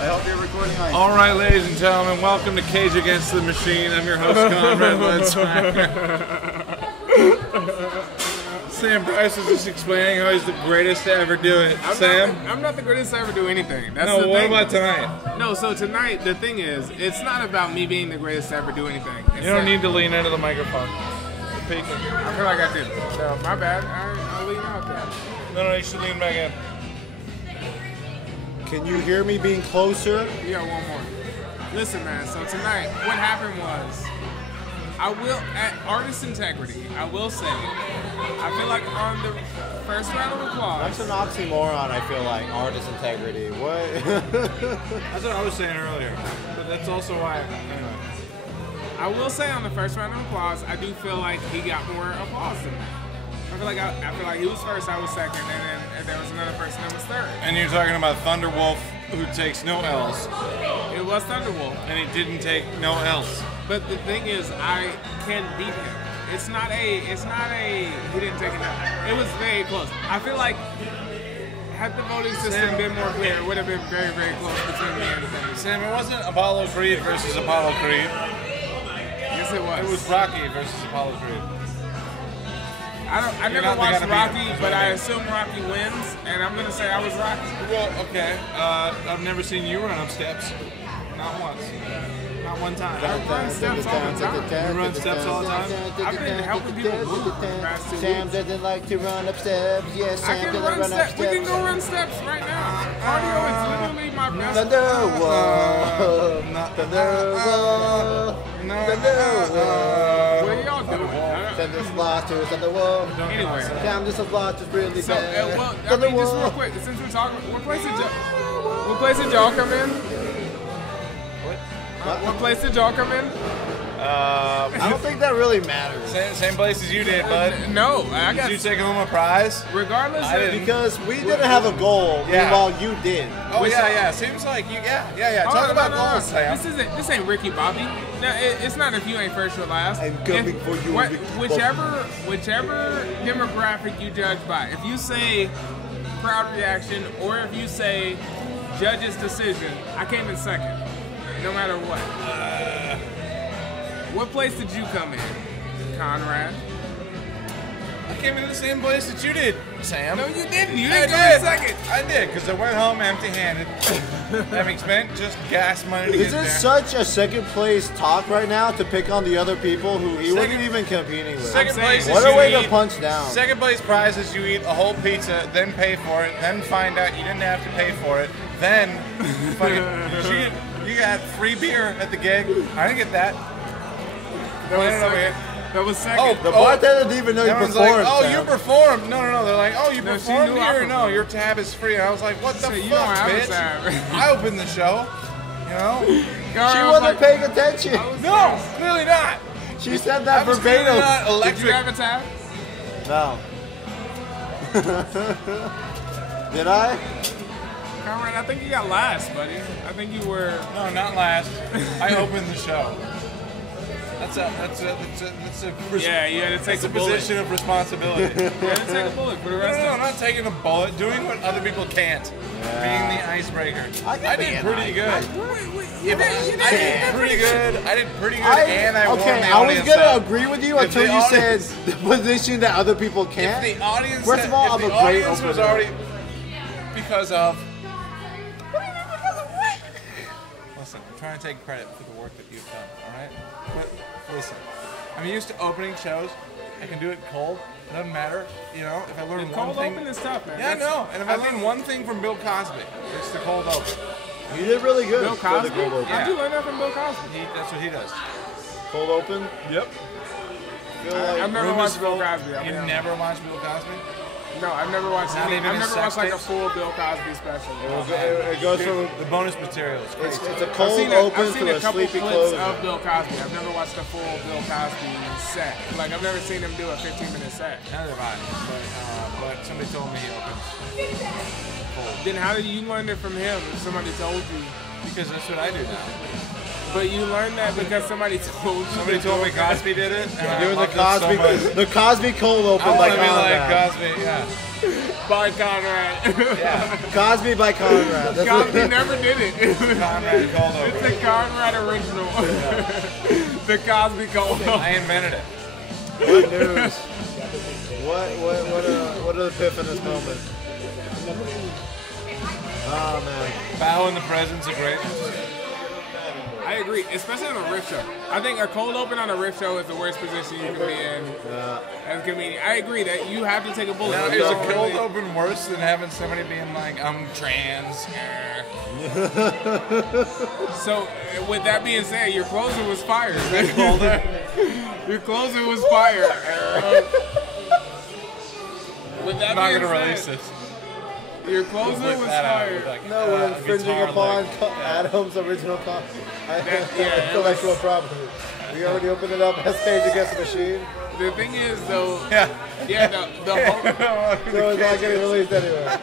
I hope you're recording on. All right, ladies and gentlemen, welcome to Cage Against the Machine. I'm your host, Conrad Ledsmacker. Sam Bryce was just explaining how he's the greatest to ever do it. I'm not the greatest to ever do anything. That's no, the what thing. about tonight? No, so tonight, the thing is, it's not about me being the greatest to ever do anything. It's You don't need to lean into the microphone. You're peeking. I feel like I did. So, my bad. I'll lean out there. No, you should lean back in. Can you hear me being closer? Yeah, one more. Listen, man, so tonight, what happened was, at Artist Integrity, I will say, I feel like on the first round of applause. That's an oxymoron, I feel like. Artist integrity. What? That's what I was saying earlier. But that's also why. Anyway. I will say on the first round of applause, I do feel like he got more applause than me. I feel like he was first, I was second, and there was another person that was third. And you're talking about Thunderwolf, who takes no L's. It was Thunderwolf. And he didn't take no L's. But the thing is, I can beat him. It's not a, he didn't take it out. It was very close. I feel like, had the voting system been more clear, it would have been very, very close between me and him. Sam, it wasn't Apollo Creed versus Apollo Creed. Yes, it was. It was Rocky versus Apollo Creed. I never watched Rocky, but I assume Rocky wins, and I'm gonna say I was Rocky. Well, okay. I've never seen you run up steps. Not once. Not one time. I run steps all the time. You run steps all the time? I've been helping people move for the past 2 weeks. Sam doesn't like to run up steps. Yes, I Sam can doesn't run run up steps. steps. We can go run steps right now. Cardio is literally my best. Thunderwolf. Thunderwolf. What are y'all doing? Send this blasters, Thunderwolf. Anyway. Sam, this blast is really So, bad. well, I mean, just real quick, since we're talking, what place did y'all come in? What place did y'all come in? I don't think that really matters. Same place as you did, bud. No, I got. Did you take home a prize? Regardless, Because we didn't have a goal, meanwhile you did. Oh yeah. Seems like you. Yeah. Oh, Talk about goals, Sam. This ain't Ricky Bobby. No, it's not if you ain't first or last. I'm coming for you, Ricky whichever demographic you judge by. If you say crowd reaction or if you say judge's decision, I came in second. No matter what. What place did you come in, Conrad? I came in the same place that you did, Sam. No, you didn't. You didn't come in second. I did, because I went home empty-handed, having spent just gas money to Is get there. this such a second place talk right now to pick on the other people who he wasn't even competing with? Second place is What a you way eat, to punch down. Second place prize is you eat a whole pizza, then pay for it, then find out you didn't have to pay for it, then fucking you got free beer at the gig. I didn't get that. That was second. The bartender didn't even know you Everyone's performed. like, oh, Sam. you performed. No. They're like, oh, you No, she performed knew I here? No, performed. your tab is free. And I was like, what the So fuck, you don't have a bitch? tab. I opened the show. You know? She wasn't paying attention. No, clearly not. She said that I was clearly verbatim. not Did electric. you have a tab? No. Did I? Conrad, I think you got last, buddy. I think you were. No, not last. I opened the show. That's a Yeah, you had to take that's a the bullet. position of responsibility. You had to take a bullet for the rest No, of not taking a bullet. Doing what other people can't. Being the icebreaker. I did pretty good. I did pretty good, and I won the I was audience gonna up. agree with you If until the you said audience- the position that other people can't. If the audience, First of all, if I'm the a great audience was opener. already because of. Listen, I'm trying to take credit for the work that you've done. All right, but listen, I'm used to opening shows. I can do it cold. It doesn't matter. You know, if I learn one Cold thing. open is tough, man. Yeah, I know. And if I learn one thing from Bill Cosby, it's the cold open. You did really good. Bill for the Cosby? cold open. How'd you learn that from Bill Cosby? That's what he does. Cold open? Yep. Feel like I've never Room is watched Bill full. Cosby. You've never watched Bill Cosby? No, I've never watched. Not even I've a never sex watched like a tape? full Bill Cosby special. it goes from The bonus material is it's crazy. a cold I've open seen to a a couple sleepy clips close. of Bill Cosby. I've never watched a full Bill Cosby set. Like I've never seen him do a 15-minute set. Neither have I. But somebody told me he opens cold. Then how did you learn it from him? If somebody told you. Because that's what I do now. But you learned that because somebody told you. Somebody told me Cosby did it. And I Doing loved it so much. the Cosby cold open I want like to be on like that. Cosby, yeah. by Conrad. Yeah. Cosby by Conrad. That's Cosby it. never did it. Conrad cold It's open. the Conrad original. The Cosby cold open. I invented it. What news? What are the piff in this moment? Oh man. Bow in the presence of greatness. I agree, especially on a Riff Show. I think a cold open on a Riff Show is the worst position you can be in as a comedian. I agree that you have to take a bullet. Now, You is a don't cold really- open worse than having somebody being like, I'm trans? So, with that being said, your closer was fired. Colder? Your closer was fired. With that I'm not being going to said, release this. your closer Blip was that out fired. with, like, No, we're infringing guitar upon lick. Adam's original yeah, intellectual property. We already opened it up as Stage Against the Machine, The thing is, though, Yeah. so it's not getting released anyway.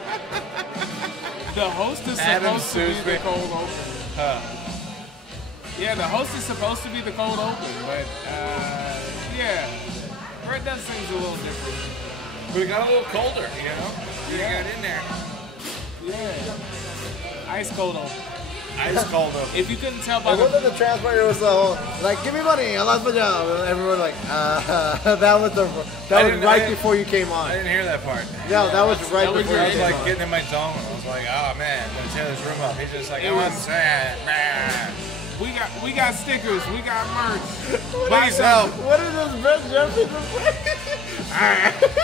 the host is Adam supposed to be the Sussman. cold open. Yeah, the host is supposed to be the cold open, but yeah, Brett does things a little different. We got a little colder, you know? We got in there. Yeah, ice cold open. Ice cold open. If you couldn't tell by And the wasn't the translator was the whole like, give me money, I lost my job, and everyone like, that was didn't- right I- before you came I on. didn't hear that part. Yeah, that was right that was before your you I was came like on. getting in my zone. I was like, oh man, let's tear this room up. He's just like, It I want was- sad, man. we got stickers, we got merch. Please help. What is this Brett Jeffries?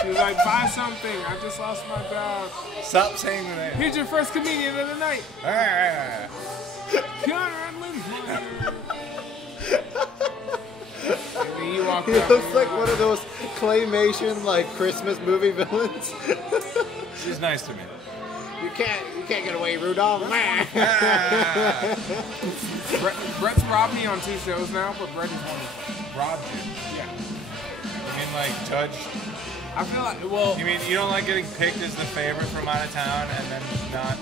She's like, buy something. I just lost my job. Stop saying the name. Here's your first comedian of the night. Ah. Conrad Linsmeyer. And then you walk He out. looks like one of those claymation like Christmas movie villains. She's nice to me. You can't get away, Rudolph. Ah. Brett's robbed me on 2 shows now, but Brett is one. Robbed you. Yeah. You mean like judged? I feel like, well, You mean you don't like getting picked as the favorite from out of town and then not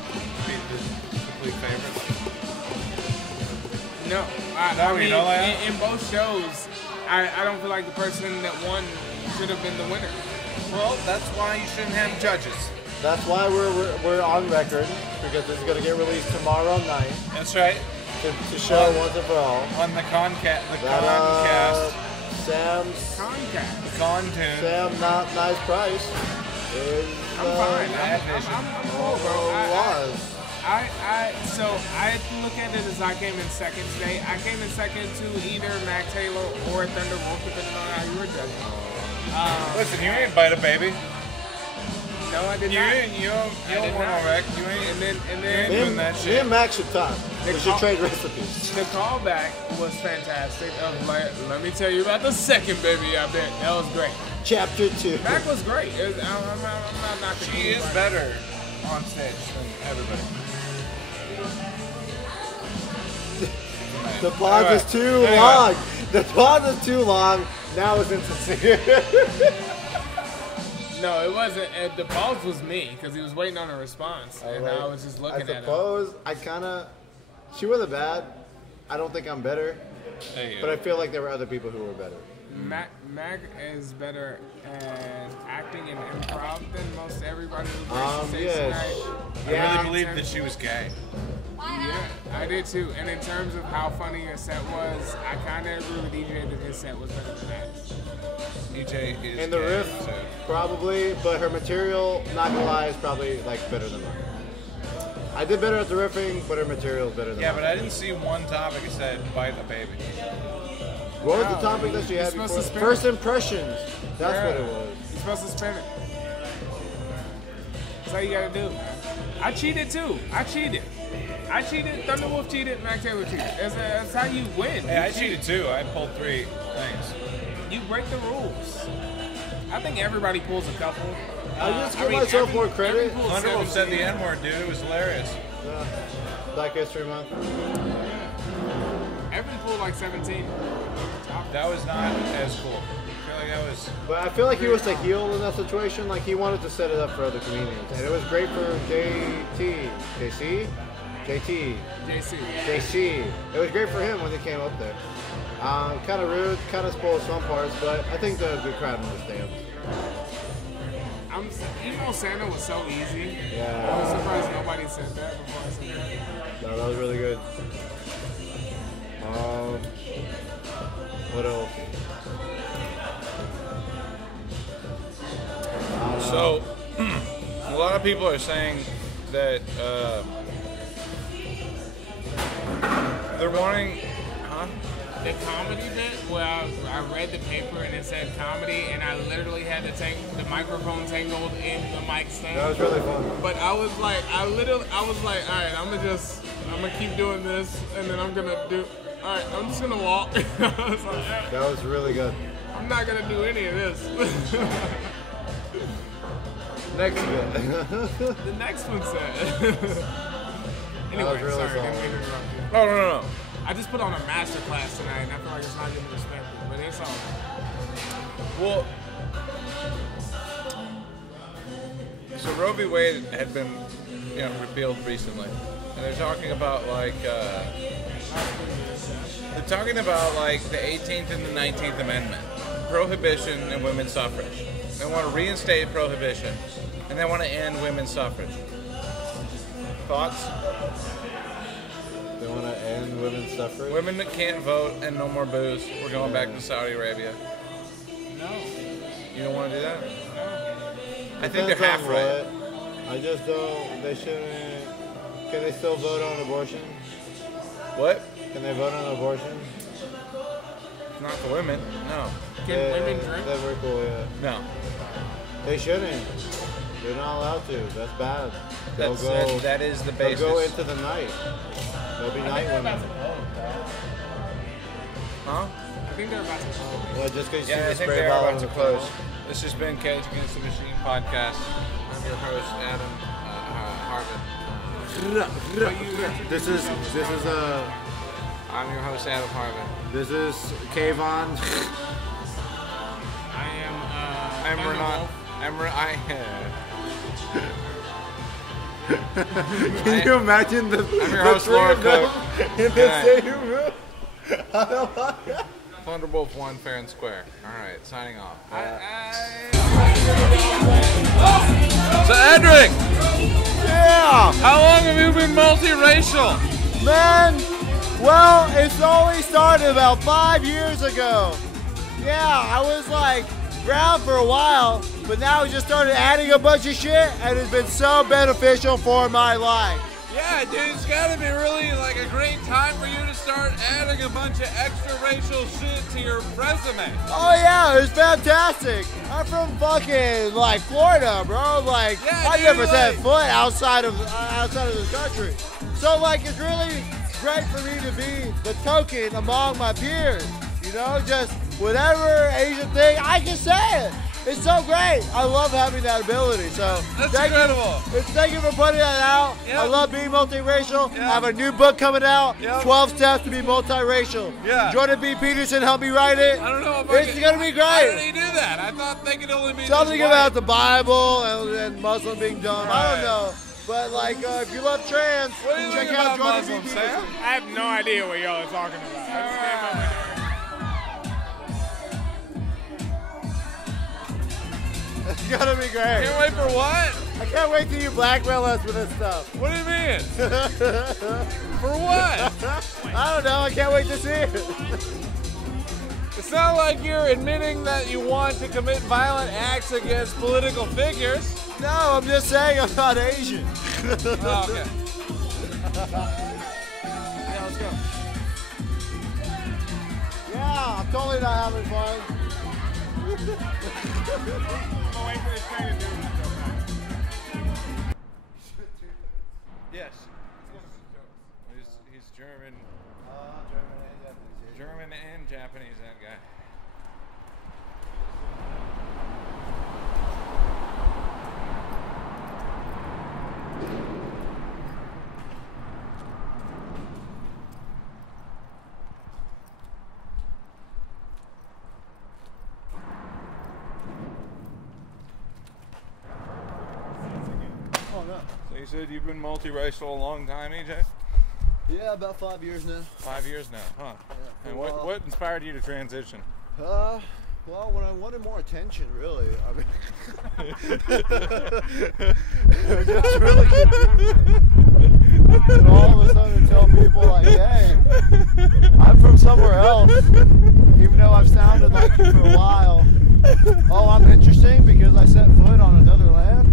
be the complete favorite? no. No, I you mean, don't like that? in both shows, I don't feel like the person that won should have been the winner. Well, that's why you shouldn't have judges. That's why we're on record, because it's going to get released tomorrow night That's right. to show once and for all On the Concast, the that Concast, Comcast. the Contune. Sam Not Nice Price is I'm fine. Bad I'm vision. cool, bro. was. So I look at it as I came in second today. I came in second to either Mac Taylor or Thunder Wolf, depending on how you were judging. Listen, you ain't bite a baby. No, I did You not. ain't, you don't want to wreck. You ain't. And You then ain't Me doing that and shit. Max should talk. We should call- trade recipes. the callback was fantastic. Of like, let me tell you about the second baby. I bet that was great. Chapter 2. Mac was great. I'm not knocking. She is anybody. better on stage than everybody. The pause is too Anyway. long. The pause is too long. Now it's insincere. No, it wasn't. The pause was me because he was waiting on a response, and I was just looking I at him. suppose she wasn't bad. I don't think I'm better, There you but go. I feel like there were other people who were better. Mag is better at acting and improv than most everybody who graced the stage Yes. tonight. I really in believed terms- that she was gay. Yeah, I did too. And in terms of how funny her set was, I kind of agree with DJ that his set was better than that. DJ is And the gay, riff, so. probably, but her material, not gonna lie, is probably like better than mine. I did better at the riffing, but her material is better than Yeah, mine. but I didn't see one topic that said bite a baby. What was the topic that she You're had supposed before? to spin First it. impressions. That's Yeah. what it was. You're supposed to spin it. That's all you gotta do. I cheated too. I cheated. Thunderwolf cheated. Mac Taylor cheated. That's how you win. Hey, You I cheat. cheated too. I pulled 3 things. You break the rules. I think everybody pulls a couple. I just give myself more credit. Thunderwolf said the N-word, dude. It was hilarious. Yeah. Black History Month. Evan pulled like 17. That was not as cool. I feel like that was. But I feel like he was the heel in that situation. Like he wanted to set it up for other comedians, and it was great for JT. It was great for him when he came up there. Kind of rude, kind of spoiled some parts, but I think the crowd understands. I'm Emo Santa was so easy. I Yeah. was surprised nobody said that before I said that. No, that was really good. What else? So, a lot of people are saying that they're wanting, huh? The comedy bit, where I read the paper and it said comedy, and I literally had to take the microphone tangled in the mic stand. That was really fun. But I was like, all right, I'm gonna keep doing this, and then I'm just gonna walk. I was like, That was really good. I'm not gonna do any of this. Next bit. The next one said. Anyway, really sorry, solid. didn't mean to interrupt you. Oh, no. I just put on a master class tonight, and I feel like it's not getting respected, but it's all right. Well, so Roe v. Wade had been, repealed recently, and they're talking about the 18th and the 19th Amendment, prohibition and women's suffrage. They want to reinstate prohibition, and they want to end women's suffrage. Thoughts? They want to end women's suffrage? Women that can't vote and no more booze. We're going back to Saudi Arabia. No. You don't want to do that? No. I think they're Depends half on right. what. I just don't. They shouldn't. Can they still vote on abortion? What? Can they vote on abortion? Not for women. No. Can women drink? That's very cool, yeah. No. They shouldn't. They're not allowed to. That's bad. They'll That is the They'll basis. go into the night. They'll be night women. Huh? I think they're about to vote. Well, just because you Yeah, I see the think spray they are bottle about in to the close. tunnel. This has been Cage Against the Machine podcast. I'm your host, Adam Harvin. This is I'm your host, Adam Harvin. this is Kayvon. I am, I'm Thunder Renan. Wolf. Can you imagine the your host, Laura Cook. in the Good same room? Thunderwolf 1, fair and square. Alright, signing off. So, Edric! Yeah, How long have you been multiracial? man. Well, it's only started about 5 years ago. Yeah, I was like brown for a while, but now we just started adding a bunch of shit, and it's been so beneficial for my life. Yeah, dude, it's gotta be really like a great time for you to start adding a bunch of extra racial shit to your resume. Oh yeah, it's fantastic. I'm from fucking like Florida, bro. Like Yeah, I dude, never set like- foot outside of this country. So like it's really great for me to be the token among my peers. You know, just whatever Asian thing I can say it. It's so great. I love having that ability. So That's thank incredible. Thank you for putting that out. Yep. I love being multiracial. Yep. I have a new book coming out, Yep. 12 Steps to be Multiracial. Yeah. Jordan B. Peterson helped me write it. I don't know if It's gonna be great. How did he do that? I thought they could only be Something just about white. the Bible and Muslim being dumb. I Right. don't know. But like, if you love trans, What do you check think out about Jordan B. Muslims, Peterson. Sam? I have no idea what y'all are talking about. I just came up with it. It's gonna be great. Can't wait for what? I can't wait till you blackmail us with this stuff. What do you mean? For what? I don't know. I can't wait to see it. It's not like you're admitting that you want to commit violent acts against political figures. No, I'm just saying I'm not Asian. Oh, okay. Yeah, let's go. Yeah, I'm totally not having fun. I'm gonna wait for this train to do it. Yes. He's German. German and Japanese, that guy. Oh no. So you said you've been multiracial a long time, EJ? Yeah, about 5 years now. 5 years now, huh? Yeah, And well- what inspired you to transition? Well, when I wanted more attention, really. I mean, it just really confusing. And all of a sudden tell people like, hey, I'm from somewhere else, even though I've sounded like it for a while. Oh, I'm interesting because I set foot on another land?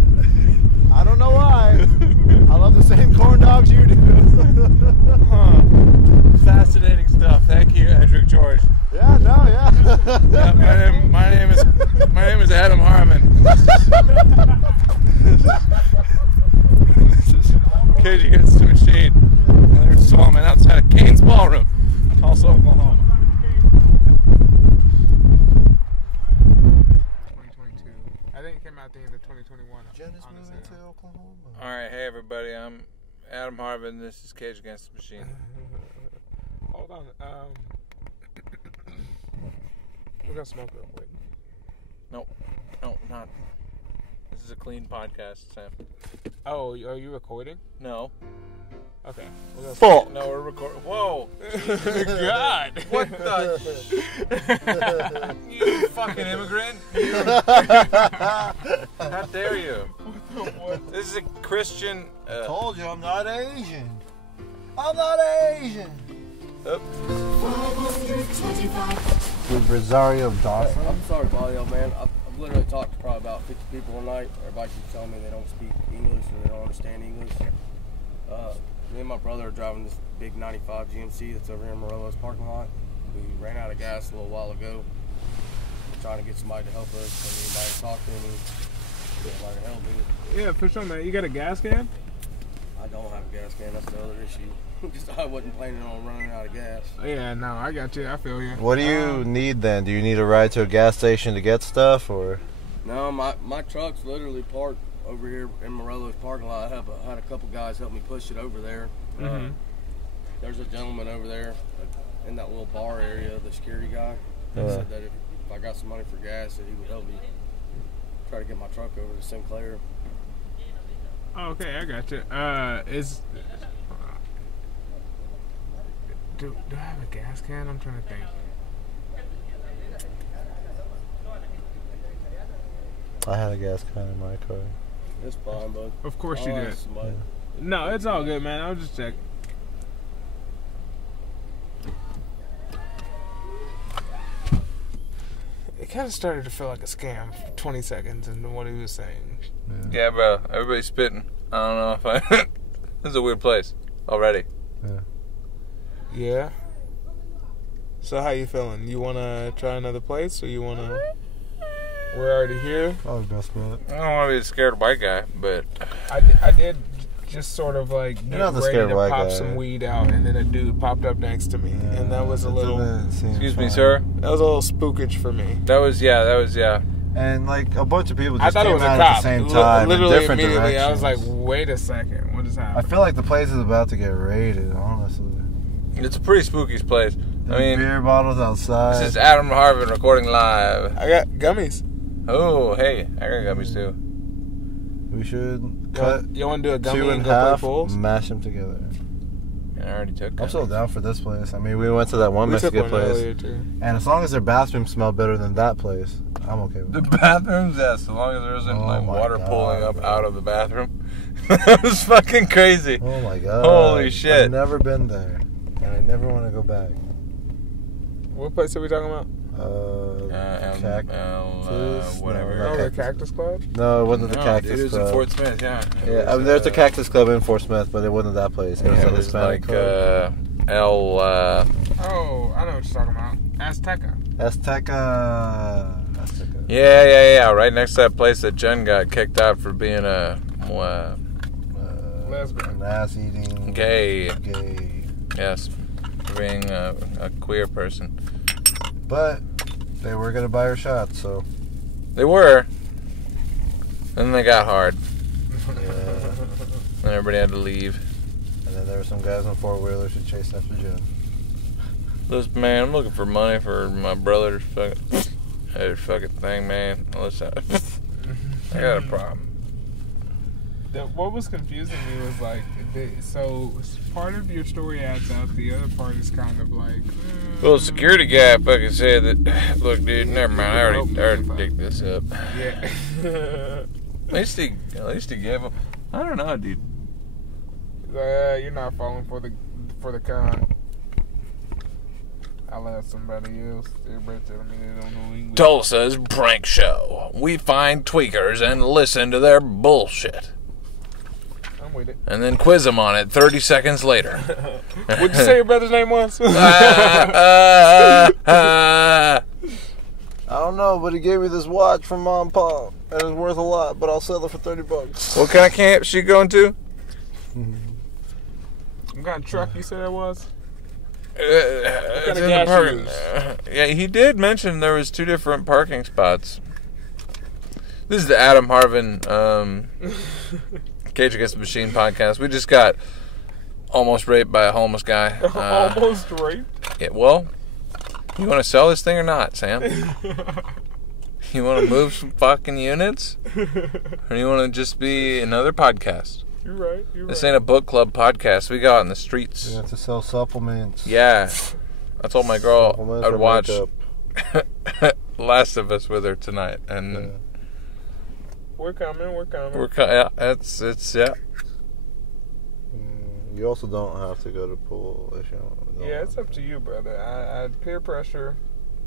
I don't know why. I love the same corn dogs you do. Huh. Fascinating stuff. Thank you, Edric George. Yeah, no, yeah. Yeah, my name is Adam Harmon. This is Cage Against the Machine. Another installment outside of Kane's Ballroom, Tulsa, Oklahoma. 2022. I think it came out at the end of 2021. Jen is moving to Oklahoma. All right, hey everybody, I'm Adam Harvin. This is Cage Against the Machine. Hold on. We're gonna smoke real quick. No, not. This is a clean podcast, Sam. Oh, are you recording? No. Okay. We're gonna Full. No, we're recording. Whoa. God. What the? You fucking immigrant. How dare you? This is a Christian. Told you I'm not Asian. I'm not Asian. With Rosario Dawson. I'm sorry, Mario, man. I've literally talked to probably about 50 people a night. Everybody keeps telling me they don't speak English or they don't understand English. Me and my brother are driving this big 95 GMC that's over here in Morello's parking lot. We ran out of gas a little while ago. We're trying to get somebody to help us. Anybody to talk to me, somebody to help me. Yeah, for sure, man. You got a gas can? I don't have a gas can. That's the other issue. Just I wasn't planning on running out of gas. Yeah, no, I got you. I feel you. What do you need then? Do you need a ride to a gas station to get stuff, or? No, my truck's literally parked over here in Morello's parking lot. I had a couple guys help me push it over there. Mm-hmm. There's a gentleman over there in that little bar area, the security guy. That said that if I got some money for gas, that he would help me try to get my truck over to Sinclair. Oh, okay, I got you. Do I have a gas can? I'm trying to think. I had a gas can in my car. It's fine, bud. Of course you I'll did. ask somebody. No, it's all good, man. I'll just check. It kind of started to feel like a scam for 20 seconds into what he was saying. Yeah, bro. Everybody's spitting. I don't know if I. This is a weird place already. Yeah. Yeah? So how you feeling? You want to try another place, or you want to... We're already here. Probably best bet. I don't want to be a scared white guy, but I did just sort of like get not the ready scared to white pop guy. some weed out, and then a dude popped up next to me, and that was a little... excuse me, sir. That was a little spookage for me. That was yeah. And like a bunch of people I just thought it came was a out cop. at the same time in Literally different immediately, directions. I was like, wait a second, what is I happening? feel like the place is about to get raided, honestly. It's a pretty spooky place. I mean, beer bottles outside. this is Adam Harvin recording live. I got gummies. Oh, hey, I got gummies too. We should cut You want to do a gummy 2 and and go play half, pools? mash them together. I already took. I'm so down for this place. I mean, we went to that one We took Mexican one place, earlier, too. and as long as their bathrooms smell better than that place, I'm okay with The it. bathrooms, yes, as long as there isn't Oh like my water God, pulling up bro. out of the bathroom. That was fucking crazy. Oh my god! Holy shit. I've never been there, and I never want to go back. What place are we talking about? Cactus. whatever. No, Oh, not the Cactus Club? No, it wasn't the No, Cactus dude, it was Club. in Fort Smith, yeah. Yeah, I mean, there's a Cactus Club in Fort Smith, but it wasn't that place. It was It a was Hispanic like club. Oh, I know what you're talking about. Azteca. Azteca. Yeah. Right next to that place that Jen got kicked out for being a Lesbian. An ass eating. gay. Gay. Yes, for being a queer person. But they were gonna buy her shot, so They were. Then they got hard. yeah. And everybody had to leave. And then there were some guys on 4-wheelers who chased after Jen. Listen, man, I'm looking for money for my brother's fucking thing, man. Listen, I got a problem. What was confusing me was like So part of your story adds up. The other part is kind of like. Well, the security guy fucking said that. Look, dude, never mind. I already picked this up. Yeah. At least he gave up. I don't know, dude. You're not falling for the con. I'll let somebody else. Everybody telling me they don't know English. Tulsa's prank show. We find tweakers and listen to their bullshit. I'm with it. And then quiz them on it 30 seconds later. What'd you say your brother's name was? I don't know, but he gave me this watch from Mom and Pa, and it's worth a lot, but I'll sell it for $30. What kind of camp she going to? What kind of truck you said that was? It's kind of in the gas parking. you use? Yeah, he did mention there was 2 different parking spots. This is the Adam Harvin Cage Against the Machine podcast. We just got almost raped by a homeless guy. Almost raped? Yeah, well, you want to sell this thing or not, Sam? You want to move some fucking units? Or you want to just be another podcast? You're right. This ain't a book club podcast. We go out in the streets. You have to sell supplements. Yeah. I told my girl Supplements I'd or watch makeup. Last of Us with her tonight. And Yeah. We're coming. it's yeah. You also don't have to go to pool if you don't. Yeah, it's up to you, brother. I peer pressure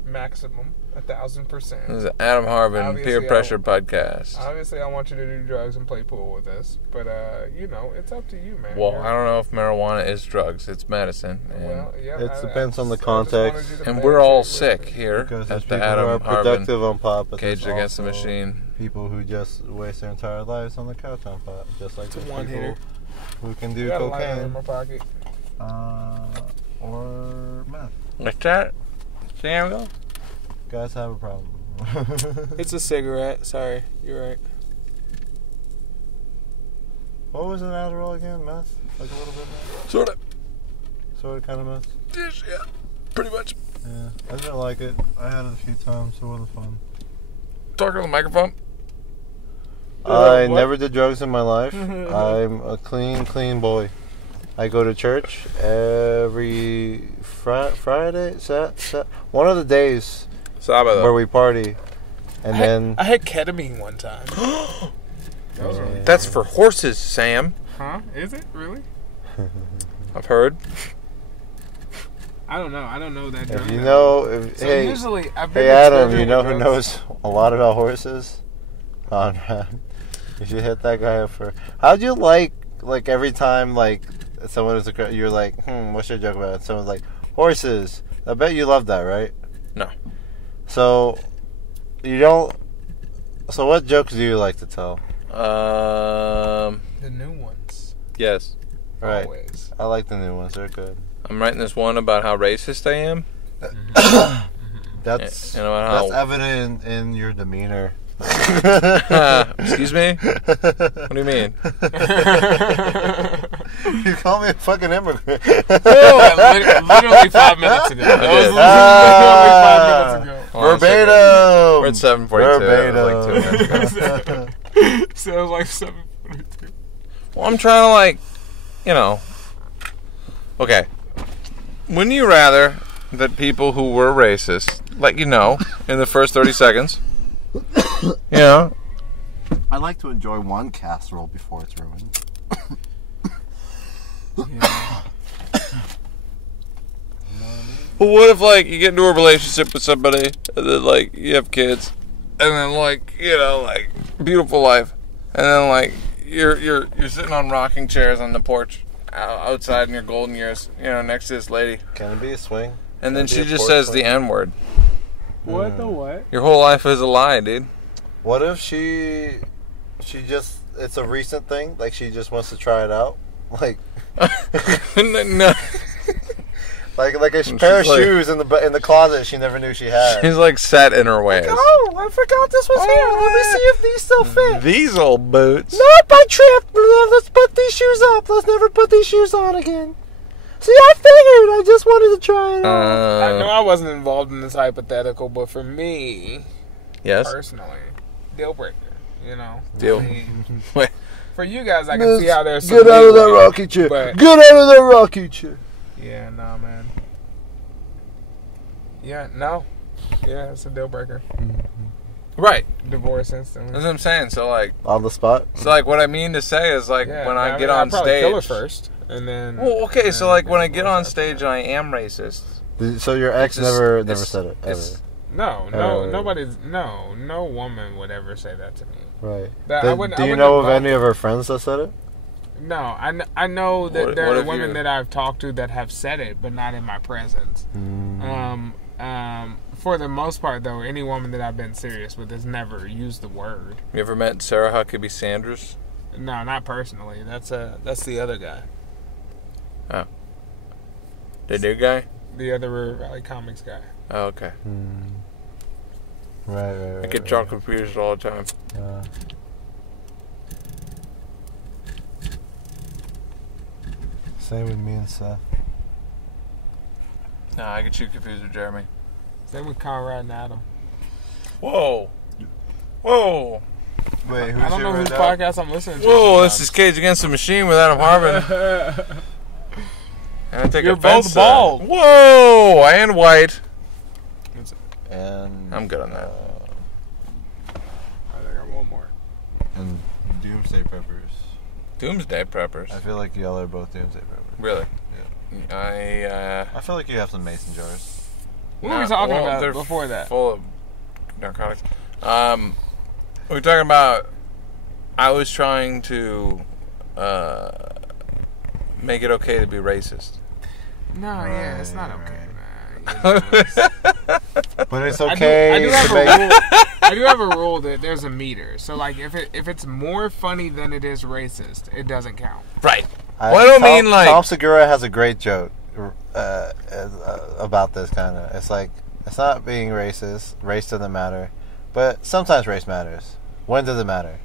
maximum 1,000%. This is the Adam Harvin Obviously, Peer Pressure Podcast. Obviously, I want you to do drugs and play pool with us, but it's up to you, man. Well, I don't know if marijuana is drugs. It's medicine. And, Well, yeah, It depends on the I just context. wanted you to and we're all meditate sick with it. here Because there's at people the who are Adam Harvin productive on pot, but Cage there's Against the also Machine. people who just waste their entire lives on the couch on pot, just like It's a there's one-hitter. people who can You do got a lighter in cocaine my pocket. or meth. What's that? Samuel? Guys have a problem. It's a cigarette. Sorry, you're right. What was an Adderall again? Meth? Like a little bit meth? Sort of. Sort of kind of meth? Yeah, pretty much. Yeah. I didn't like it. I had it a few times. It wasn't fun. Talking on the microphone. I What? never did drugs in my life. I'm a clean boy. I go to church every Friday, one of the days Sabado. where we party, and then I had ketamine one time. That's for horses, Sam. Huh? Is it really? I've heard. I don't know. I don't know that. if drug. you know, So hey usually, I've been Adam, you experimenting know with who drugs. knows a lot about horses? Conrad. You should hit that guy up for. How'd you like every time someone was you're like, what's your joke about? And someone's like, horses. I bet you love that, right? No. So you don't. So what jokes do you like to tell? The new ones. Yes. Right. Always. I like the new ones. They're good. I'm writing this one about how racist I am. That's You know how- that's evident in your demeanor. Excuse me? What do you mean? You call me a fucking immigrant. Literally 5 minutes ago. That was literally 5 minutes ago. Hold on a second. Verbatim. We're at 7:42. That was like 2 minutes ago. Sounds like 7:42. Well, I'm trying to okay. Wouldn't you rather that people who were racist let you know in the first 30 seconds? I like to enjoy one casserole before it's ruined. But what if you get into a relationship with somebody and then you have kids and then beautiful life and then you're sitting on rocking chairs on the porch outside in your golden years, next to this lady, Can it be a swing? and then Can it be she a just porch says swing? the N-word. What the what? Your whole life is a lie, dude. What if she just, it's a recent thing, she just wants to try it out? No. Like a pair of shoes in the closet she never knew she had. She's set in her ways. Oh, I forgot this was here. Let me see if these still fit. These old boots. Nope, I tripped. Let's put these shoes up. Let's never put these shoes on again. See, I figured. I just wanted to try it out. I know I wasn't involved in this hypothetical, but for me, Yes. personally, deal breaker. Deal. I mean, Wait. For you guys, I can see how there's some Get out of that leeway, rocking chair. but- Get out of that rocking chair. Yeah, nah, man. Yeah, no. Yeah, it's a deal breaker. Right. Divorce instantly. That's what I'm saying. So like, On the spot. so like, what I mean to say is like, Yeah, when I mean, get on I'd probably kill her stage. first, and then. Well, okay. So like, when I get on divorce stage and I am racist. So your ex It's just- never it's- said it ever. it's- No, Oh. nobody's, no woman would ever say that to me. Right. That- I wouldn't- Do I you wouldn't know of have any of her friends that said it? No, I know that What- there what are if women you- that I've talked to that have said it, but not in my presence. For the most part, though, any woman that I've been serious with has never used the word. You ever met Sarah Huckabee Sanders? No, not personally. That's the other guy, Oh. The new guy? the other River Valley Comics guy. Oh, okay. Right. I get drunk confused all the time. Same with me and Seth. No, I get you confused with Jeremy. Same with Conrad and Adam. Whoa. Whoa. Wait, who's I don't know your whose right now? podcast I'm listening to. Whoa, this sometimes. is Cage Against the Machine with Adam Harvin. And I take You're offense both to that. bald. Whoa, and white. And I'm good on that. I think I got one more. and Doomsday Preppers. Doomsday Preppers. I feel like y'all are both Doomsday Preppers. Really? I feel like you have some mason jars. What were we talking they're about before that? Full of narcotics. We were talking about. I was trying to make it okay to be racist. No, yeah, it's not okay, man. But it's okay I do have to a make... rule. I do have a rule that there's a meter. So like, if it's more funny than it is racist, it doesn't count. Right. Well, I don't mean like. Tom Segura has a great joke about this kind of. It's like, it's not being racist. Race doesn't matter. But sometimes race matters. When does it matter?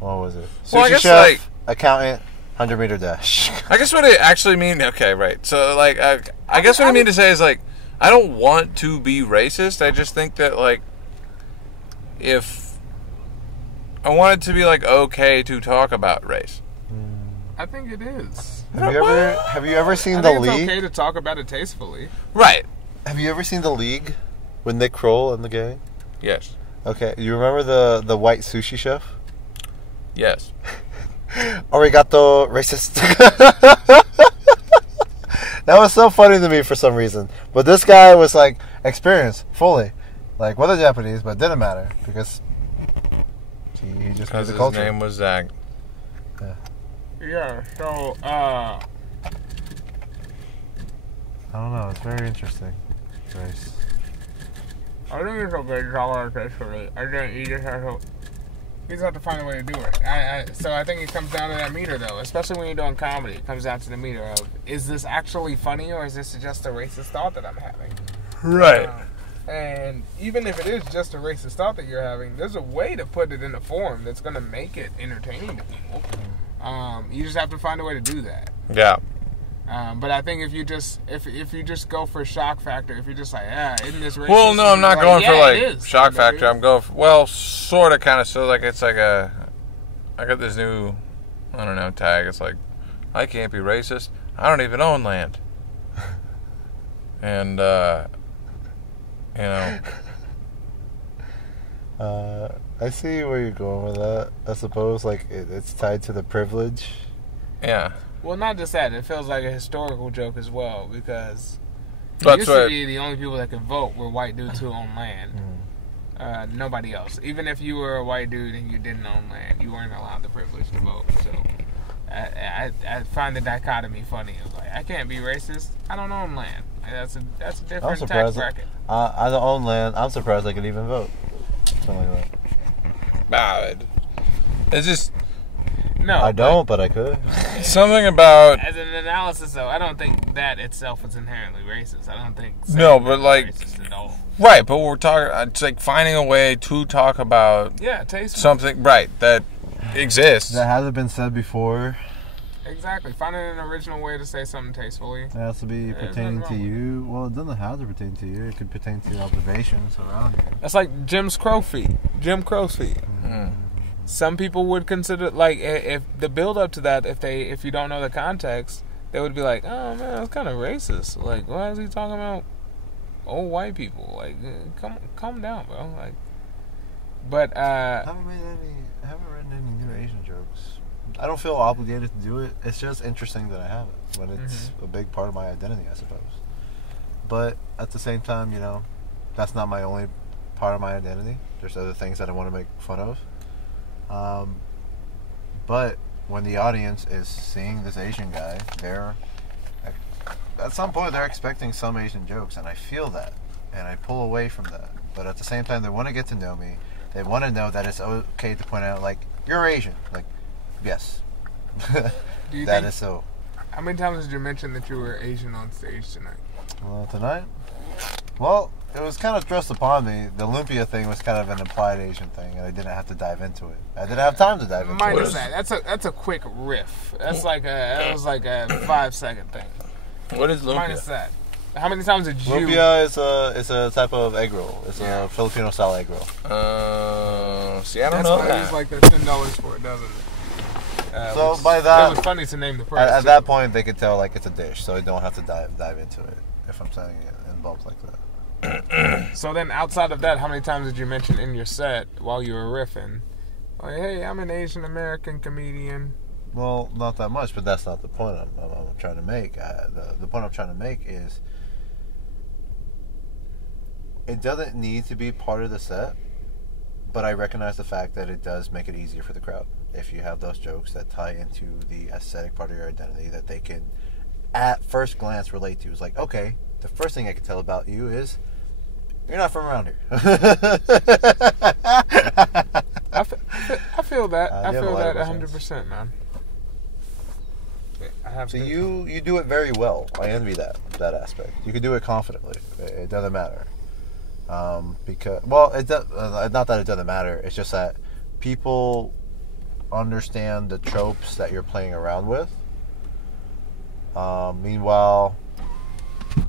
What was it? Well, I Sushi guess, chef, like- accountant, 100-meter dash. I guess what it actually mean. Okay, right. So like, I guess what I mean to say is like, I don't want to be racist. I just think that like, if I want it to be like okay to talk about race. I think it is. Have you ever seen I The think it's League? okay to talk about it tastefully. Right. Have you ever seen The League with Nick Kroll and the gang? Yes. Okay, you remember the white sushi chef? Yes. Arigato, racist. That was so funny to me for some reason. But this guy was like experienced fully, like with the Japanese, but it didn't matter because he just Because made the his culture. name was Zach. Yeah. So, I don't know. It's very interesting. Race. I think it's okay to talk about it tastefully. I think you just have to find a way to do it. So I think it comes down to that meter, though. Especially when you're doing comedy, it comes down to the meter of, is this actually funny or is this just a racist thought that I'm having? Right. And even if it is just a racist thought that you're having, there's a way to put it in a form that's going to make it entertaining to people. You just have to find a way to do that. Yeah. But I think if you just go for shock factor, if you're just like, isn't this racist? Well, no, I'm not Like, going for yeah, like it is. shock Like, factor. it I'm going for, well, sort of, kind of. So like, it's like I got this new, I don't know, tag. It's like, I can't be racist. I don't even own land. And you know. I see where you're going with that. I suppose like it's tied to the privilege. Yeah. Well, not just that. It feels like a historical joke as well because it That's used right. to be the only people that could vote were white dudes who own land. Nobody else. Even if you were a white dude and you didn't own land, you weren't allowed the privilege to vote. So I find the dichotomy funny. It was like, I can't be racist. I don't own land. That's a I'm different tax surprised. bracket. I don't own land. I'm surprised I can even vote. Something like that. It's just No, I don't, but I could. something about. As an analysis, though, I don't think that itself is inherently racist. I don't think. No, saying but, that like- is racist at all. Right, but we're talking. It's like finding a way to talk about Yeah, tasteful. something, right, that exists. That hasn't been said before. Exactly. Finding an original way to say something tastefully. It has to be there's pertaining nothing to wrong you. Well, it doesn't have to pertain to you. It could pertain to observations around you. That's like Jim Crow's feet. Jim Crow's feet. some people would consider, like, if the build up to that, if you don't know the context, they would be like, oh man, that's kind of racist. Like, why is he talking about old white people? Like, calm down, bro. Like, but I haven't written any new Asian jokes. I don't feel obligated to do it. It's just interesting that I have it when it's a big part of my identity, I suppose. But at the same time, you know, that's not my only part of my identity. There's other things that I want to make fun of. But when the audience is seeing this Asian guy, at some point they're expecting some Asian jokes, and I feel that, and I pull away from that. But at the same time, they want to get to know me. They want to know that it's okay to point out, like, you're Asian. Like, yes. That is so. How many times did you mention that you were Asian on stage tonight? Well, tonight? Well, it was kind of thrust upon me. The lumpia thing was kind of an implied Asian thing, and I didn't have to dive into it. I didn't have time to dive into it. Minus that. That's a quick riff. That was like a 5-second thing. What is lumpia? Minus that. How many times did you... Lumpia is a type of egg roll. It's a Filipino style egg roll. See, I don't know that. It's like the $10 for it, doesn't it? So by that, it was funny to name the price. At that point, they could tell like it's a dish, so I don't have to dive into it if I'm saying it in bulk like that. So then, outside of that, how many times did you mention in your set while you were riffing, like, "Hey, I'm an Asian American comedian"? Well, not that much, but that's not the point I'm trying to make. The point I'm trying to make is it doesn't need to be part of the set, but I recognize the fact that it does make it easier for the crowd. If you have those jokes that tie into the aesthetic part of your identity that they can, at first glance, relate to. It's like, okay, the first thing I can tell about you is you're not from around here. I feel that. I feel that 100%, man. So you do it very well. I envy that aspect. You can do it confidently. It doesn't matter. Because, well, not that it doesn't matter. It's just that people understand the tropes that you're playing around with. Meanwhile,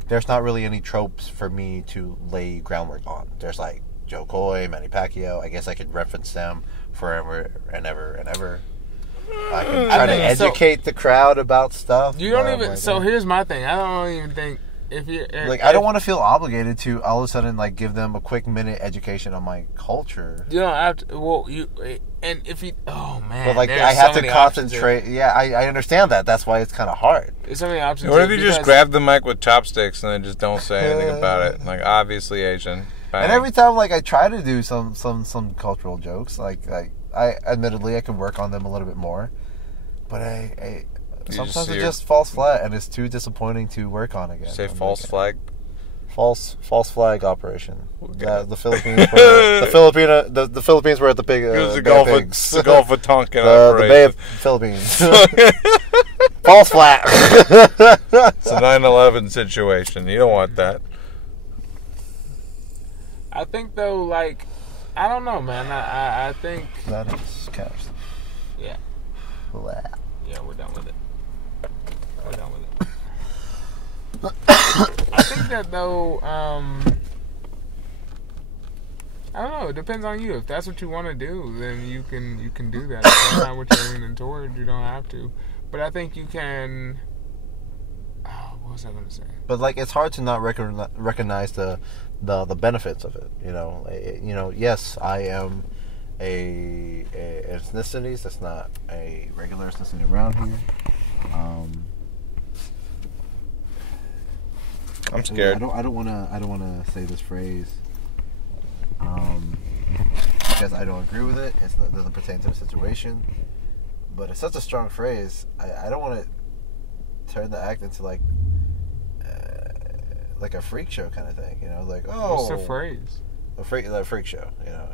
there's not really any tropes for me to lay groundwork on. There's like Joe Coy, Manny Pacquiao. I guess I could reference them forever and ever and ever. I can try to educate the crowd about stuff. You don't even. So here's my thing. I don't even think if you like. I don't want to feel obligated to all of a sudden like give them a quick minute education on my culture. You don't have to. Well, and if you. Oh man. But like I have to concentrate. Yeah, I understand that. That's why it's kind of hard. There's so many options. What if you just grab the mic with chopsticks and then just don't say anything about it? Like obviously Asian. Bang. And every time like I try to do some cultural jokes, like I admittedly I can work on them a little bit more, but I sometimes it just falls flat and it's too disappointing to work on again. Say false flag. False flag operation. Okay. The Philippines. The Philippines were at the big. It was the Gulf of Tonkin. The Bay of Philippines. False flag. It's a 9/11 situation. You don't want that. I think though, like, I don't know, man. I think that is cash. Yeah. Blah. Yeah, we're done with it. We're done with it. I think that though, I don't know. It depends on you. If that's what you want to do, then you can do that. If that's not what you're leaning toward, you don't have to. But I think you can. Oh, what was I going to say? But like, it's hard to not recognize the benefits of it. You know. Yes, I am a ethnicity that's not a regular ethnicity around here. I'm scared. I don't want to say this phrase because I don't agree with it. It doesn't pertain to the situation. But it's such a strong phrase. I don't want to turn the act into like a freak show kind of thing. You know, like what's the phrase? The freak show. You know.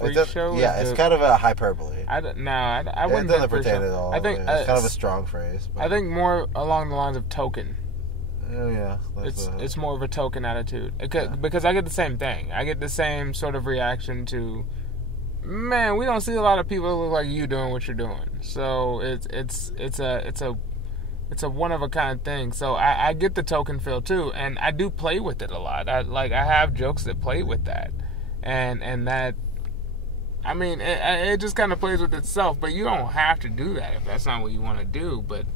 Freak show. Yeah, it's kind of a hyperbole. I wouldn't. It doesn't pertain at all. I think it's kind of a strong phrase. But. I think more along the lines of token. Oh yeah, it's more of a token attitude because I get the same thing. I get the same sort of reaction to, man, we don't see a lot of people that look like you doing what you're doing. So it's a one of a kind thing. So I get the token feel too, and I do play with it a lot. I have jokes that play with that, and that I mean, it just kind of plays with itself. But you don't have to do that if that's not what you want to do. But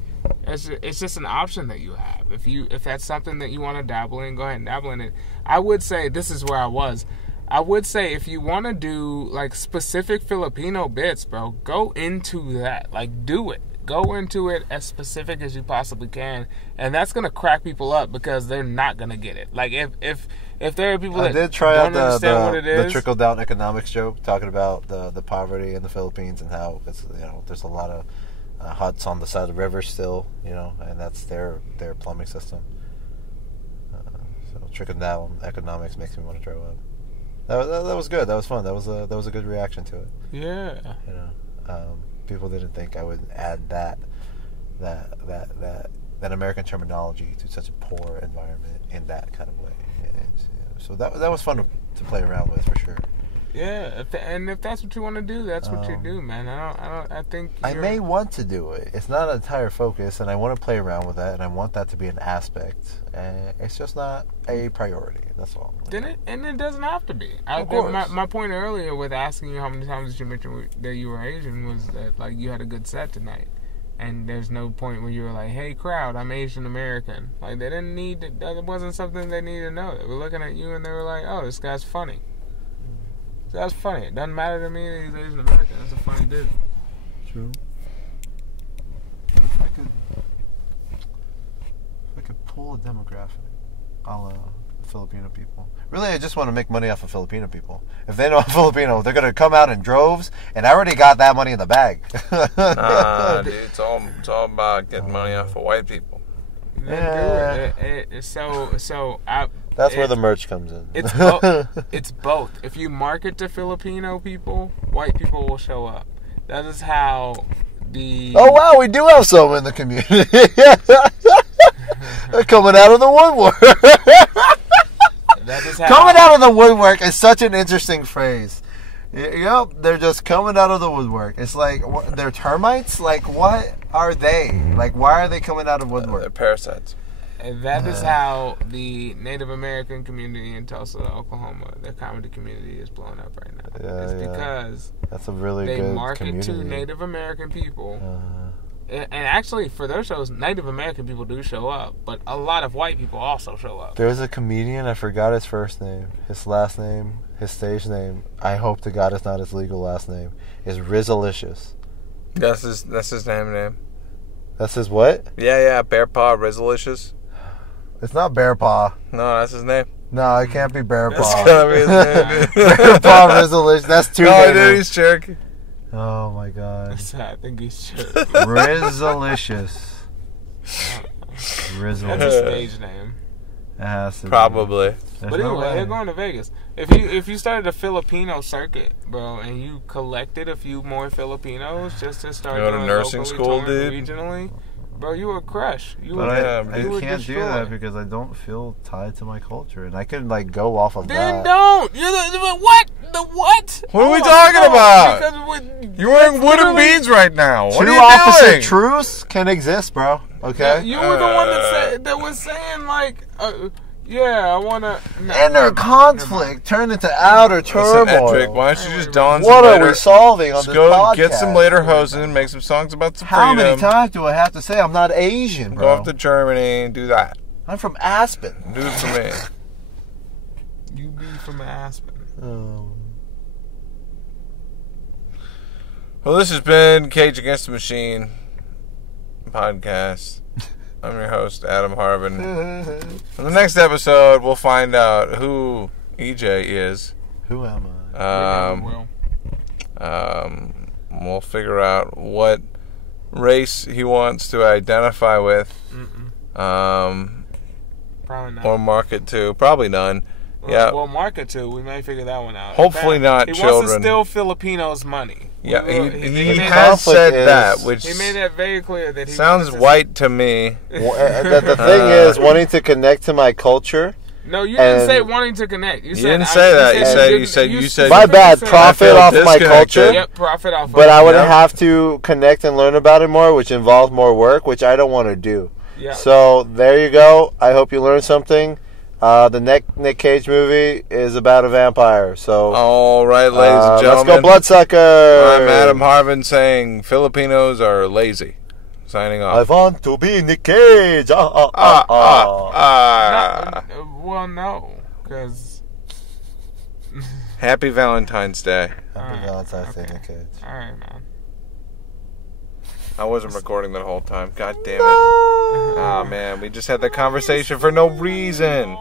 it's just an option that you have. If that's something that you want to dabble in, go ahead and dabble in it. I would say this is where I was. I would say if you want to do like specific Filipino bits, bro, go into that. Like, do it. Go into it as specific as you possibly can, and that's gonna crack people up because they're not gonna get it. Like if there are people that did try don't out understand what it is, the trickle down economics joke, talking about the poverty in the Philippines and how it's, you know, there's a lot of huts on the side of the river still, you know, and that's their plumbing system. So trickle down economics makes me want to throw up. That was good. That was fun. That was a good reaction to it. Yeah. You know. People didn't think I would add that American terminology to such a poor environment in that kind of way. So that was fun to play around with for sure. Yeah, if that's what you want to do, that's what you do, man. I think I may want to do it. It's not an entire focus, and I want to play around with that, and I want that to be an aspect. And it's just not a priority. That's all. And it doesn't have to be. Of course. My point earlier with asking you how many times did you mention that you were Asian was that like you had a good set tonight, and there's no point where you were like, "Hey, crowd, I'm Asian American." Like they didn't need to, that wasn't something they needed to know. They were looking at you and they were like, "Oh, this guy's funny." That's funny. It doesn't matter to me that he's Asian American. That's a funny dude. True. But if I could pull a demographic, Filipino people. Really, I just want to make money off of Filipino people. If they know I'm Filipino, they're gonna come out in droves, and I already got that money in the bag. Nah, dude, it's all about getting money off of white people. Yeah. That's where the merch comes in. It's both. If you market to Filipino people, white people will show up. That is how the... Oh, wow, we do have some in the community. They're coming out of the woodwork. That is how... Coming out of the woodwork is such an interesting phrase. Yep, they're just coming out of the woodwork. It's like, they're termites? Like, what are they? Like, why are they coming out of woodwork? They're parasites. And that is how the Native American community in Tulsa, Oklahoma, their comedy community is blowing up right now. It's because that's a really they good market community. to Native American people. And actually, for their shows, Native American people do show up, but a lot of white people also show up. There's a comedian, I forgot his first name, his last name, his stage name. I hope to God it's not his legal last name. Is Rizalicious. That's his name. That's his what? Yeah, Bear Paw Rizalicious. It's not Bear Paw. No, that's his name. No, it can't be Bear That's Paw. gotta be his name, dude. Bear Paw Rizalicious. That's two No, names. dude, he's Cherokee. Oh my God. I think he's true. Rizalicious. That's a Rizalicious. stage name. It has to be. Probably. There's But no anyway, way. they're going to Vegas. If you started a Filipino circuit, bro, and you collected a few more Filipinos just to start Go to doing nursing locally, school, touring dude. regionally, bro, you would crush. But I you would can't do destroy. that because I don't feel tied to my culture, and I can like go off of Then that. don't. You're the what? The what? What are we Oh, talking no, about? because You're wearing that's wooden literally- beads right now. What Two are you opposite doing? truths can exist, bro. Okay. You were the one that was saying like, yeah, I wanna. Inner conflict turned into outer Listen, turmoil. Edric, why don't you just don some What are later? we solving on Just this go podcast? get some later hosen, make some songs about some How freedom. many times do I have to say I'm not Asian, Go bro? off to Germany and do that. I'm from Aspen. Do it for me. You be from Aspen. Oh. Well, this has been Cage Against the Machine podcast. I'm your host, Adam Harvin. In the next episode, we'll find out who EJ is. Who am I? We'll figure out what race he wants to identify with. Probably not. Or market to. Probably none. Yeah. Well, market to. We may figure that one out. Hopefully In fact, not he wants to children. steal Filipinos' money. Yeah, He he made has conflict said is- that, which He made that very clear that he sounds wanted to- white to me. The thing is, wanting to connect to my culture. No, you didn't And- say wanting to connect. You said, didn't say that. You said- you said- My bad. Profit feel off of my disconnected. culture. Yep, profit off. But of I would Yeah. have to connect and learn about it more, which involves more work, which I don't want to do. Yeah. So there you go. I hope you learned something. The Nick Cage movie is about a vampire. So, All right, ladies and gentlemen. let's go, bloodsucker. I'm Adam Harvin saying Filipinos are lazy. Signing I off. want to be Nick Cage. Well, no, because. Happy Valentine's Day. Happy Valentine's Day, Nick Cage. All right, man. I wasn't recording that whole time. God damn it. Oh, man. We just had that conversation for no reason. You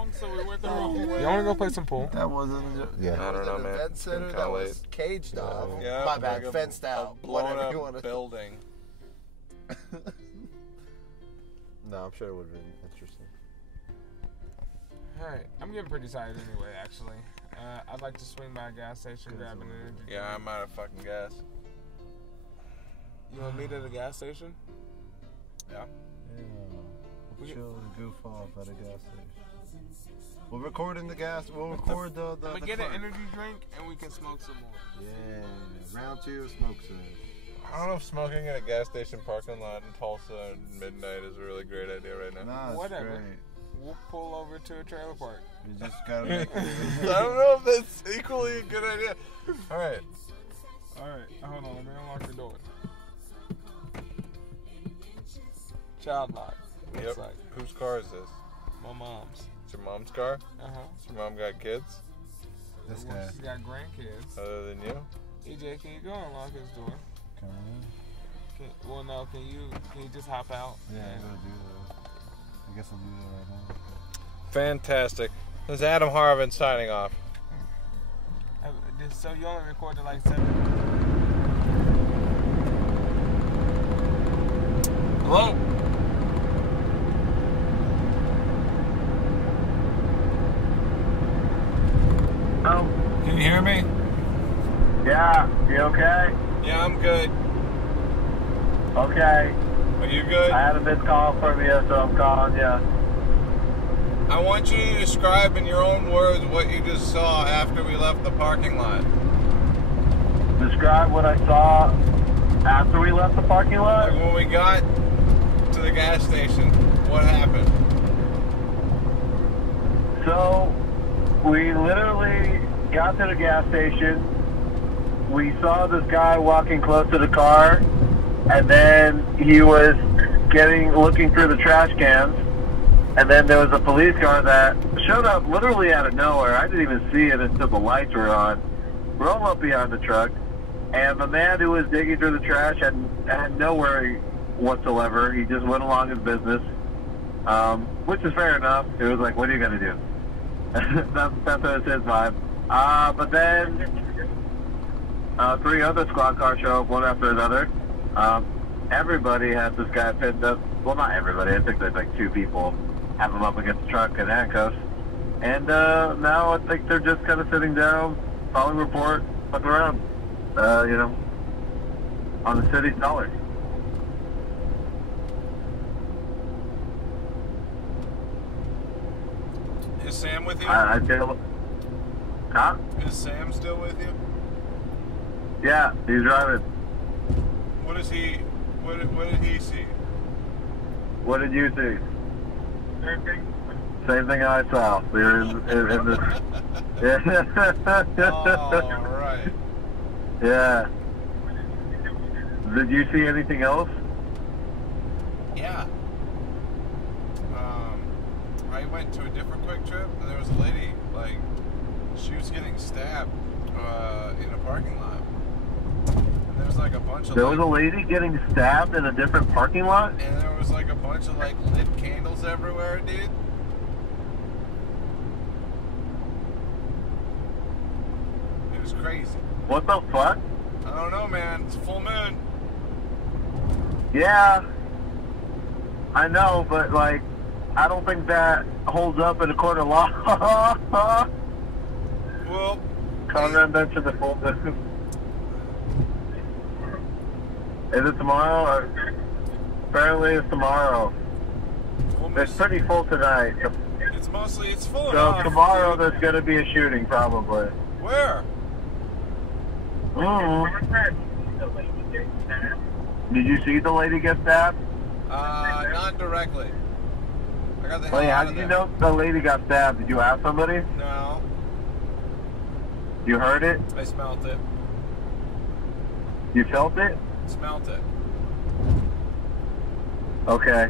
want to go play some pool? That wasn't. I don't know, man. Event It's center been that kinda was caged off. Yeah, My bad, like fenced out. blown Whatever you up want to. building. No, I'm sure it would have been interesting. All right, I'm getting pretty tired anyway. Actually, I'd like to swing by a gas station, grab an energy. Yeah, I'm out of fucking gas. You want to meet at a gas station? Yeah. We'll chill and goof off at a gas station. We'll record in the gas. We'll record the. I'm gonna get an energy drink and we can smoke some more. Yeah, round 2 of smoke sesh. I don't know if smoking in a gas station parking lot in Tulsa at midnight is a really great idea right now. Nah, it's Whatever. great. We'll pull over to a trailer park. You just gotta make I don't know if that's equally a good idea. All right. All right, hold on. Let me unlock the door. Child lock. Yep. Looks like Whose car is this? my mom's. It's your mom's car? Uh huh. Does your mom got kids? this guy. She's got grandkids. Other than you? EJ, can you go unlock his door? Come on. Well, no. Can you just hop out? Yeah, I'm gonna do that. I guess I'll do that right now. Fantastic. This is Adam Harvin signing off. So you only recorded like 7. Hello? Oh, Can you hear me? yeah. You okay? Yeah, I'm good. Okay. Are you good? I had a missed call from you, so I'm calling you. I want you to describe in your own words what you just saw after we left the parking lot. Describe what I saw after we left the parking lot. Like when we got to the gas station, what happened? So, we literally got to the gas station. We saw this guy walking close to the car, and then he was looking through the trash cans. And then there was a police car that showed up literally out of nowhere. I didn't even see it until the lights were on. Rolled up behind the truck, and the man who was digging through the trash had no worry whatsoever. He just went along his business, which is fair enough. It was like, what are you going to do? that's his vibe. But then 3 other squad cars show up one after another. Everybody has this guy pinned up. Well, not everybody. I think there's like 2 people have him up against the truck in handcuffs. And now I think they're just kind of sitting down, following report, looking around, on the city dollars. Is Sam with you? I feel. Huh? Is Sam still with you? Yeah, he's driving. What did he see? What did you see? Same thing I saw. We were in this. All right. Yeah. Did you see anything else? Yeah. I went to a different Quick Trip, and there was a lady, like, she was getting stabbed in a parking lot. And there was like a bunch of. There was a lady getting stabbed in a different parking lot? And there was like a bunch of like lit candles everywhere, dude. It was crazy. What the fuck? I don't know, man. It's a full moon. Yeah. I know, but like, I don't think that holds up in a court of law. Well, Conrad mentioned the full moon. Is it tomorrow? Apparently it's tomorrow. It's pretty full tonight. it's full So enough. tomorrow dude. there's going to be a shooting probably. Where? Did you see the lady get stabbed? Not directly. I I got the Oh hell yeah, out how of did you there. know the lady got stabbed? Did you ask somebody? No, You heard it? I smelt it. You felt it? Smelt it. Okay.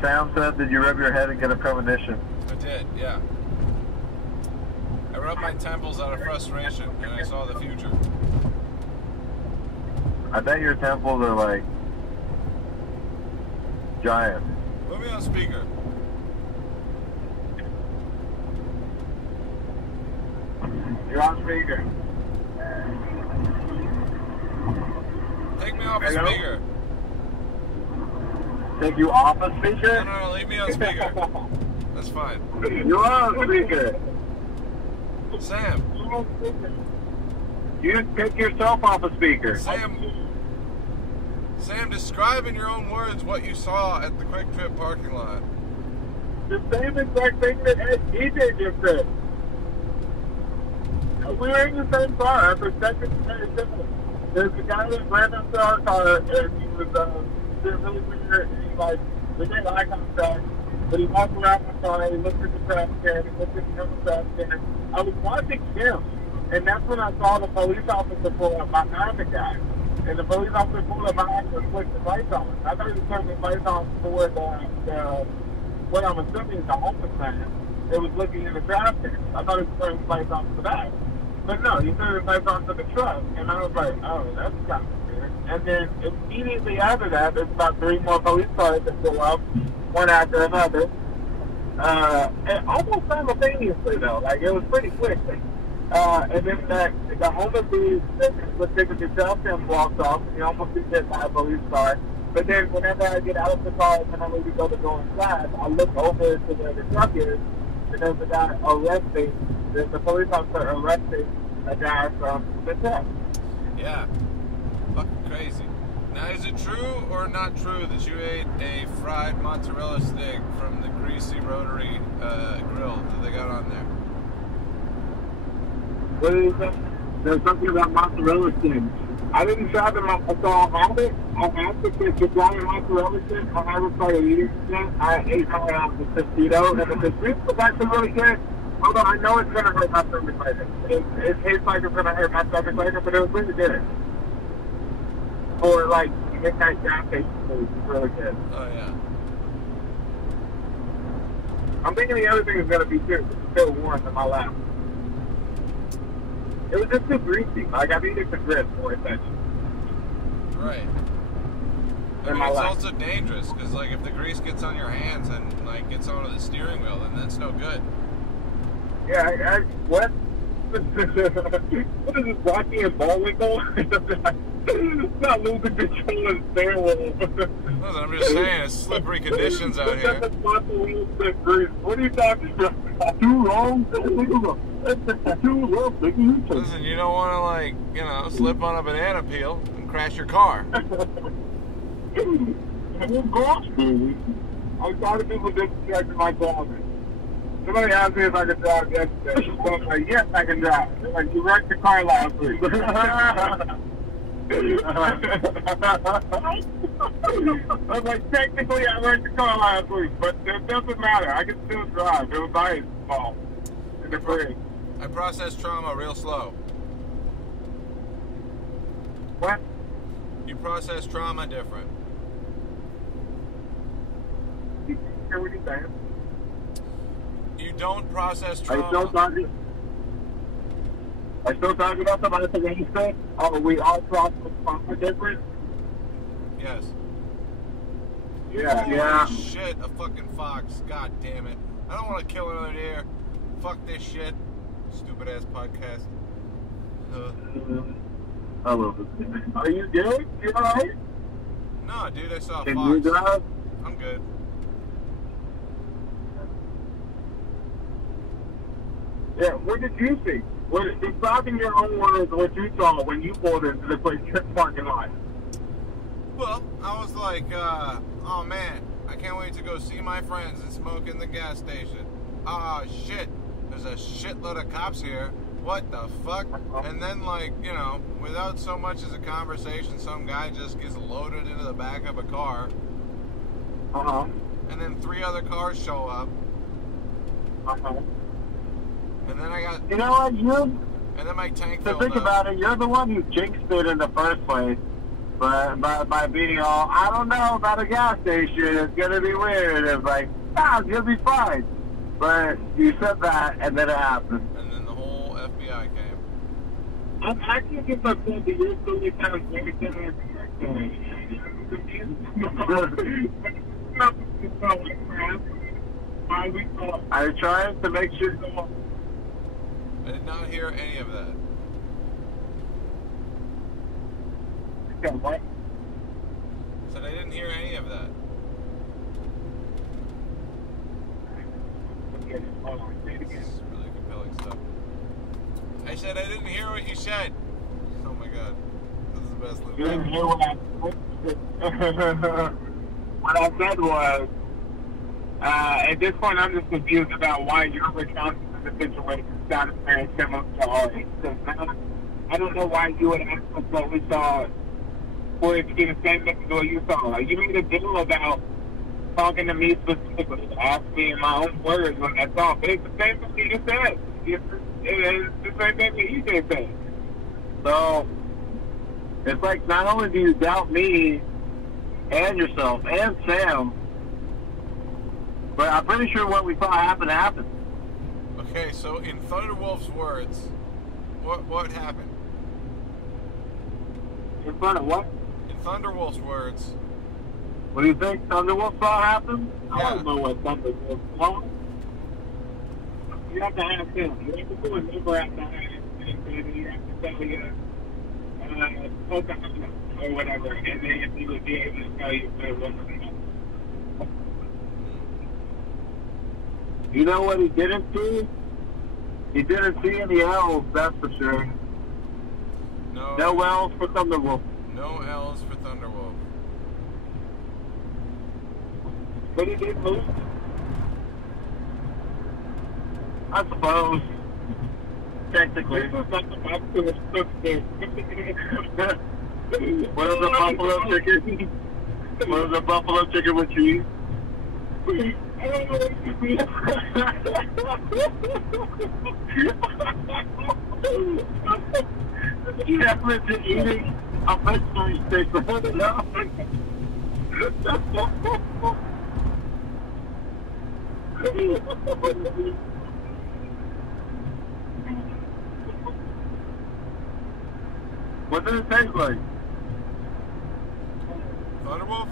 Sam said, did you rub your head and get a premonition? I did, yeah. I rubbed my temples out of frustration, and I saw the future. I bet your temples are like giant. Put me on speaker. You're on speaker. Take me off a Hello? speaker. Take you off a speaker? No, leave me on speaker. That's fine. You're on speaker. Sam, You just take yourself off a speaker. Sam, describe in your own words what you saw at the Quick Trip parking lot. The same exact thing that EJ just said. We were in the same car after second. There's a guy that ran up to our car and he was being really weird. And he like, we did eye contact, but he walked around my car. He looked at the trash can. He looked at the other trash can. I was watching him, and that's when I saw the police officer pull up behind the guy. And the police officer pulled up behind him and flicked the lights on. I thought he was turning the lights on for the what I'm assuming is the homeless man. It was looking in the trash can. I thought he was turning the lights on for that. But no, he turned the lights on for the truck. And I was like, oh, that's kind of weird. And then immediately after that, there's about 3 more police cars that pull up, one after another. And almost simultaneously, though. Like, it was pretty quick. And then the homeless dude was taking the trash can walks off, and he almost gets hit by a police car. But then whenever I get out of the car and I'm ready to go inside, I look over to where the truck is, and there's a guy arresting, there's a police officer arresting a guy from the truck. Yeah. Fucking crazy. Now, is it true or not true that you ate a fried mozzarella stick from the greasy rotary grill that they got on there? What is that? There's something about mozzarella sticks. I didn't try them, so I have it. I have the giant mozzarella stick. I haven't started eating it. I ate the Tostito, and the Tostito was actually really good. Although I know it's going to hurt my stomach later. It tastes like it's going to hurt my stomach later, but it was really good. Or like, midnight gas station food. It's really good. Oh, yeah. I'm thinking the other thing is going to be too. It's still warm in my lap. It was just too greasy. Like, I needed the grip more attention. Right. I In mean, my it's lap. also dangerous, because, like, if the grease gets on your hands and, like, gets onto the steering wheel, then that's no good. Yeah, what? What is this, Rocky and Bullwinkle? Not losing control of the steering wheel. Listen, I'm just saying, it's slippery conditions out here. What are you talking about? Too long? Too long? Listen, you don't want to, like, you know, slip on a banana peel and crash your car. I'm sorry people disrespecting my driving. Somebody asked me if I could drive yesterday. So I'm like, yes, I can drive. They're like, you wrecked your car last week. I was like, technically I wrecked the car last week, but it doesn't matter. I can still drive. It was my fault. In the bridge. I process trauma real slow. What? You process trauma different. You hear what he's saying? You don't process Are you still trauma. talking? Are you still talking about somebody that he said? Oh, we all process trauma different? Yes. Yeah, Holy yeah. shit, a fucking fox. God damn it. I don't want to kill another deer. Fuck this shit. Stupid ass podcast. I love it. Are you good? You alright? No, dude, I saw a Can fox. you drive? I'm good. Yeah, what did you see? Describe in your own words what you saw when you pulled into the Quick Trip parking lot. Well, I was like, oh man, I can't wait to go see my friends and smoke in the gas station. Ah, shit, there's a shitload of cops here. what the fuck? And then, like, you know, without so much as a conversation, some guy just gets loaded into the back of a car. And then 3 other cars show up. And then I got... You know what, and then my tank to filled think up. about it, you're the one who jinxed it in the first place. But by being all, I don't know about a gas station, it's going to be weird. It's like, it's going to be fine. But you said that, and then it happened. And then the whole FBI came. I can get my point that you're so many times I was trying to make sure. I did not hear any of that. What? I said I didn't hear any of that. This is really compelling stuff. I said I didn't hear what you said. Oh my god. This is the best You didn't living. hear what I said was, at this point I'm just confused about why your response to the situation sounded very similar to ours. I don't know why you would ask us what we saw for it to be the same thing as what you saw. Like, you made a deal about talking to me specifically, ask me in my own words when that's all. But it's the same thing you just said. It's the same thing that you just said. So, it's like, not only do you doubt me and yourself and Sam, but I'm pretty sure what we saw happen happened. Okay, so in Thunderwolf's words, what happened? In front of what? In Thunderwolf's words, What do you think Thunderwolf saw happen? I Yeah. don't know what Thunderwolf saw. You have to ask him. You have to do a number after that, and you have to tell you, Pocahontas or whatever, and then he would be able to tell you if it was or not. You know what he didn't see? He didn't see any L's, that's for sure. No L's for Thunderwolf. No L's for Thunderwolf. But he did move. I suppose. Technically. What is a buffalo chicken? What is a buffalo chicken with cheese? You haven't been eating a vegetable steak for What does it taste like? Thunderwolf?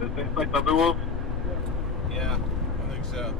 Does it taste like Thunderwolf? Yeah, I think so.